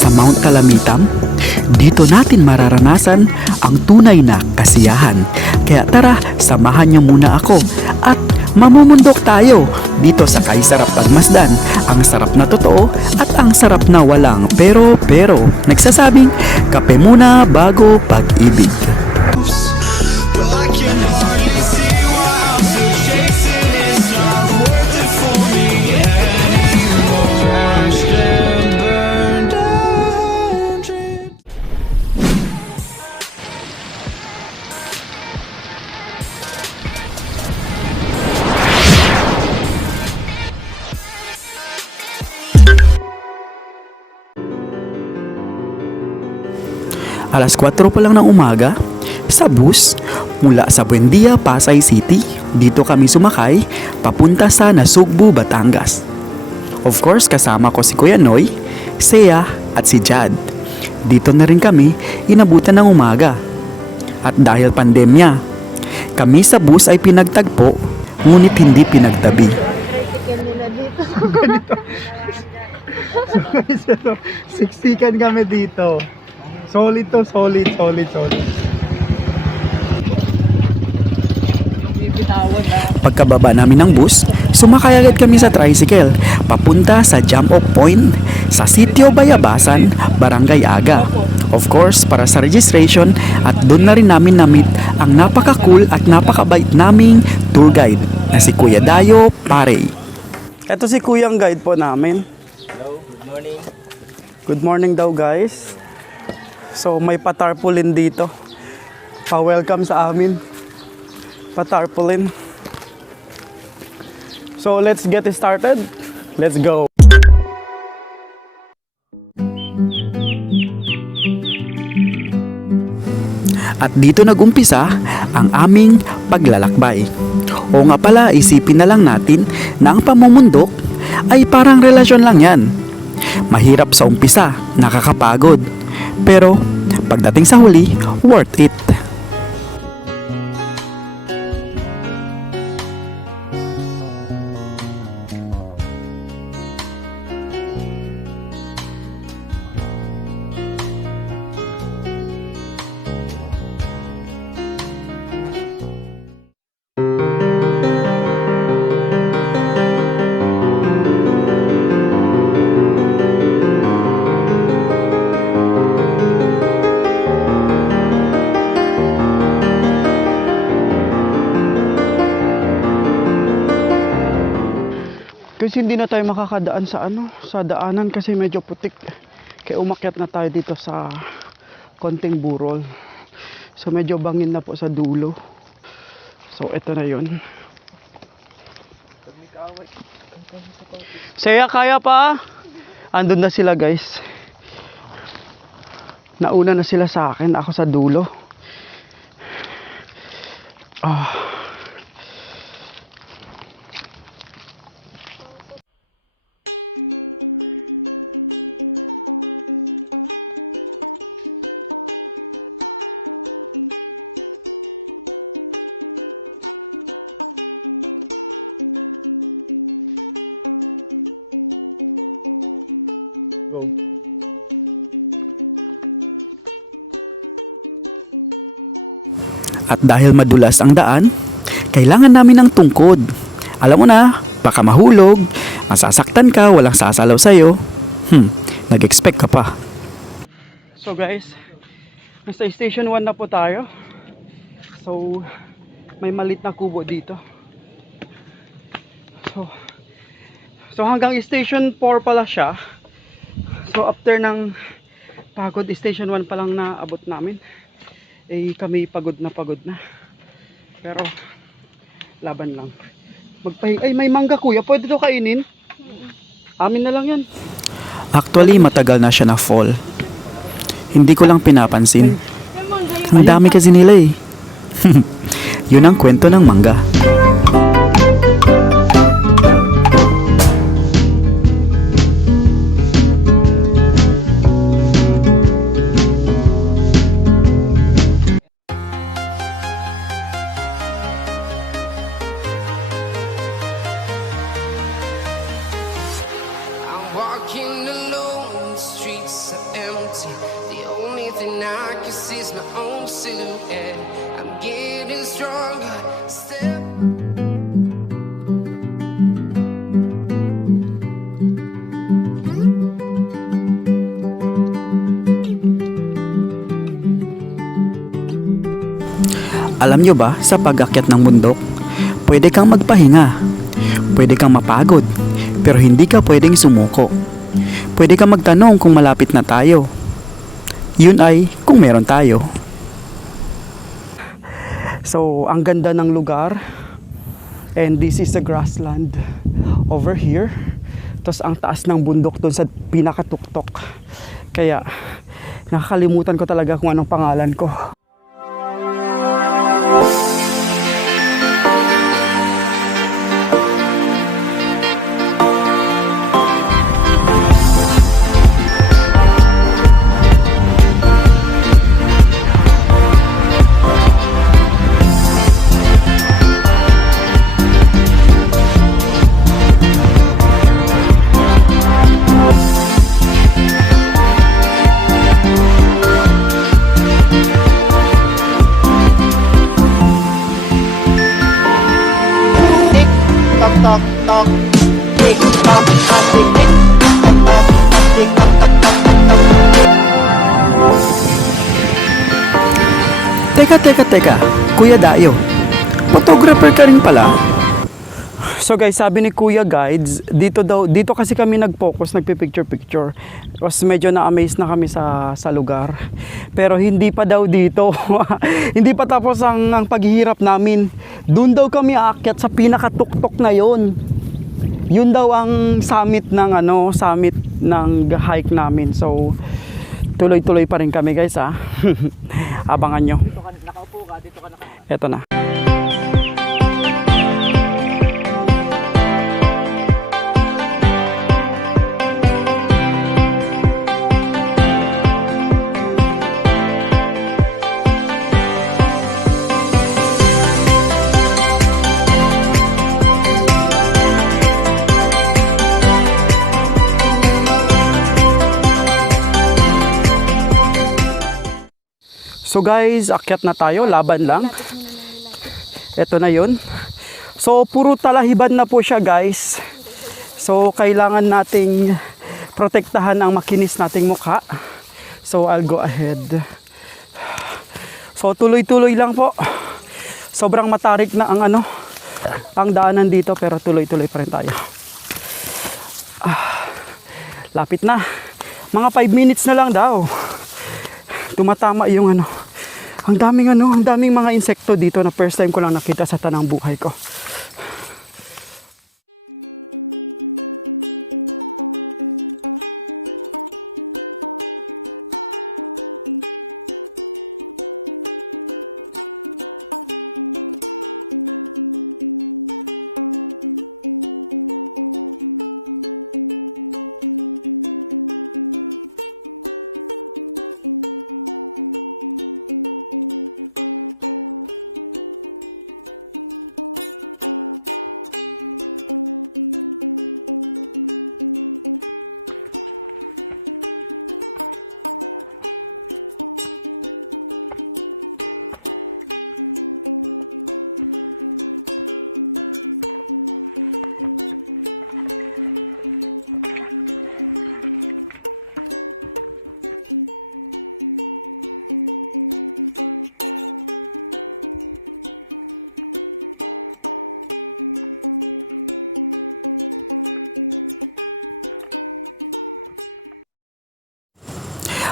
sa Mount Talamitam? Dito natin mararanasan ang tunay na kasiyahan. Kaya tara, samahan niyo muna ako at mamumundok tayo dito sa khaisarap pagmasdan. Ang sarap na totoo at ang sarap na walang pero. Nagsasabing, kape muna bago pag-ibig. Alas 4 pa lang ng umaga, sa bus, mula sa Buendia, Pasay City, dito kami sumakay, papunta sa Nasugbo, Batangas. Of course, kasama ko si Kuya Noy, Sea, at si Jad. Dito na rin kami, inabutan ng umaga. At dahil pandemya, kami sa bus ay pinagtagpo, ngunit hindi pinagtabi. Ganito. So guys, 60 kami dito. Solid to, solid. Pagkababa namin ng bus, sumakay agad kami sa tricycle papunta sa jump-off point sa Sitio Bayabasan, Barangay Aga. Of course, para sa registration at doon na rin namin na-meet ang napaka-cool at napakabait naming tour guide na si Kuya Dayo, Parey. Ito si Kuyang guide po namin. Hello, good morning. Good morning daw guys. So may patarpaulin dito. Pa-welcome sa amin. Patarpaulin. So let's get started. Let's go. At dito nag-umpisa ang aming paglalakbay. O nga pala, isipin na lang natin na ang pamumundok ay parang relasyon lang yan. Mahirap sa umpisa, nakakapagod. Pero pagdating sa huli, worth it. Kasi hindi na tayo makakadaan sa daanan kasi medyo putik. Kaya umakyat na tayo dito sa konting burol. So medyo bangin na po sa dulo. So ito na yun. Saya, kaya pa? Andun na sila guys. Nauna na sila sa akin. Ako sa dulo. At dahil madulas ang daan, kailangan namin ng tungkod. Alam mo na, baka mahulog, masasaktan ka, walang sasalaw sa'yo. Nag-expect ka pa. So guys, nasa station 1 na po tayo. So, may malit na kubo dito. So hanggang station 4 pala siya. So after ng pagod, station 1 pa lang na abot namin. Eh kami pagod na. Pero laban lang. Ay, may mangga kuya, pwede to kainin? Amin na lang yan. Actually, matagal na siya na fall. Hindi ko lang pinapansin. Ang dami kasi nila eh. Yun ang kwento ng mangga. Walking alone the streets of closing and I'm getting stronger. Step Alam nyo ba, sa pag-akyat ng bundok, pwede kang magpahinga, pwede kang mapagod, pero hindi ka pwedeng sumuko. Pwede kang magtanong kung malapit na tayo. Yun ay kung meron tayo. So, ang ganda ng lugar. And this is the grassland over here. Tapos ang taas ng bundok doon sa pinakatuktok. Kaya, nakakalimutan ko talaga kung anong pangalan ko. Tok tok, tik tok, tik tik, tok tok, tik tok tok tok. Teka, Kuya Dayo, photographer ka rin pala? So guys, sabi ni Kuya Guides, dito kasi kami nag-focus, nagpi-picture. Tapos medyo na-amaze na kami sa lugar. Pero hindi pa daw dito. Hindi pa tapos ang paghihirap namin. Doon daw kami aakyat sa pinakatuktok na yon. Yun daw ang summit ng hike namin. So tuloy-tuloy pa rin kami guys ha. Abangan nyo. Dito ka nakaupo ka, dito ka nakaupo. Eto na. So guys, akyat na tayo, laban lang. Ito na yun. So puro talahiban na po siya guys. So kailangan nating protektahan ang makinis nating mukha. So I'll go ahead. So tuloy-tuloy lang po. Sobrang matarik na ang daanan dito, pero tuloy-tuloy pa rin tayo. Lapit na. Mga 5 minutes na lang daw. Tumatama yung ang daming mga insekto dito na first time ko lang nakita sa tanang buhay ko.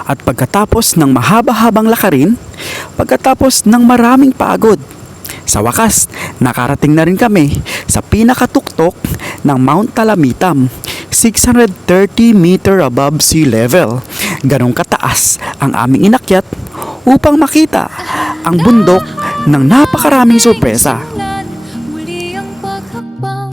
At pagkatapos ng mahaba-habang lakarin, pagkatapos ng maraming pagod, sa wakas, nakarating na rin kami sa pinakatuktok ng Mount Talamitam, 630 meter above sea level. Ganong kataas ang aming inakyat upang makita ang bundok ng napakaraming sorpresa. muli ang paghapang.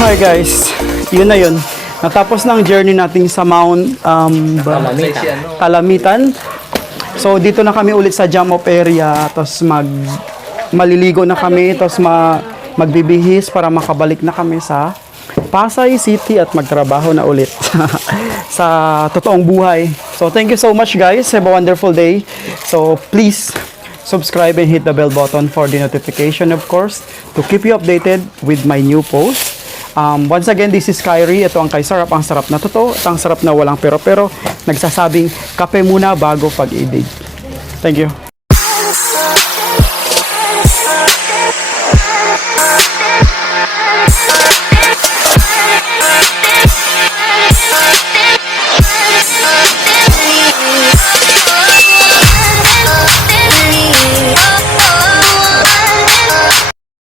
hi guys. Yun na yun. Natapos na ang journey natin sa Mount Talamitam. So dito na kami ulit sa jump off area. Tapos maliligo na kami. Tapos magbibihis para makabalik na kami sa Pasay City at magtrabaho na ulit sa totoong buhay. So thank you so much guys. Have a wonderful day. So please subscribe and hit the bell button for the notification, of course, to keep you updated with my new post. Once again, this is Kyrie. Ito ang khaisarap, ang sarap na totoo at ang sarap na walang pero-pero. Nagsasabing kape muna bago pag-ibig. Thank you.